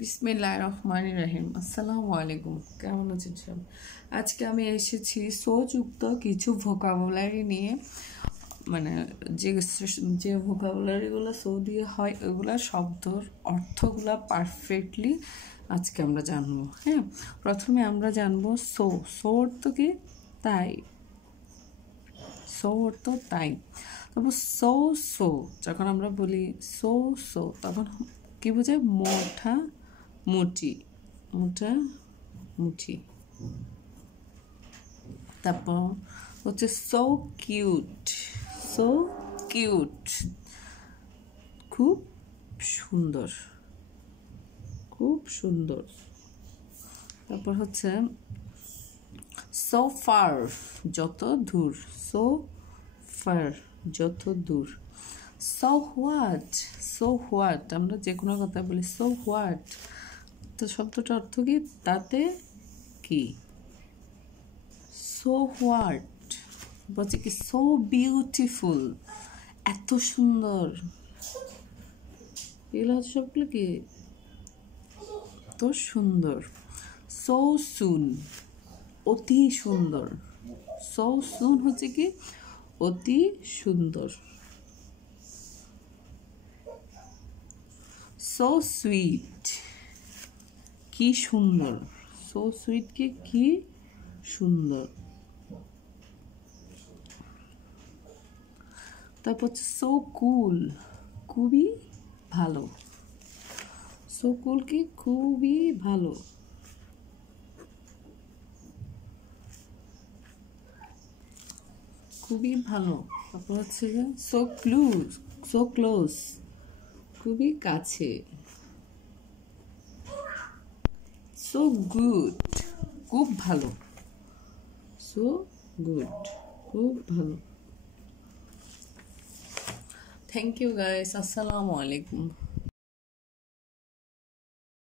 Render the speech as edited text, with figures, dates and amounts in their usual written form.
বিসমিল্লাহির রহমানির রহিম। আসসালামু আলাইকুম, কেমন আছেন সব? আজকে আমি এসেছি সো যুক্ত কিছু ভোকাবুলারি নিয়ে, মানে যে যে ভোকাবুলারিগুলো সো দিয়ে হয় ওইগুলোর শব্দর অর্থগুলো পারফেক্টলি আজকে আমরা জানবো। হ্যাঁ, প্রথমে আমরা জানবো সো। সো অর্থ কি? তাই। সো অর্থ তাই। তারপর সো সো, যখন আমরা বলি সো সো তখন কি বোঝায়? মোটা মুটি, মোটা মুটি। তারপর হচ্ছে সো কিউট। সো কিউট, খুব সুন্দর, খুব সুন্দর। তারপর হচ্ছে সো ফার, যত দূর। সো ফার, যত দূর। So what. সো হোয়াট, আমরা যে কোনো কথা বলি সো হোয়াট, তো শব্দটার অর্থ কি? তাতে কি। সো হোয়াট বলছে কি? সো বিউটিফুল, এত সুন্দর। এগুলো হচ্ছে সবগুলো কি? এত সুন্দর। সো সুন, অতি সুন্দর। সো সুন হচ্ছে কি? অতি সুন্দর। সো সুইট, কি সুন্দর। সো সুইট কি সুন্দর। তারপর হচ্ছে সো কুল, খুবই ভালো। সো কুল কি? খুবই ভালো। খুবই ভালো। তারপর হচ্ছে সো ক্লোজ। সো ক্লোজ, খুবই কাছে। সো গুড, খুব ভালো। সো গুড, খুব ভালো। থ্যাংক ইউ গাইস, আসসালামু আলাইকুম।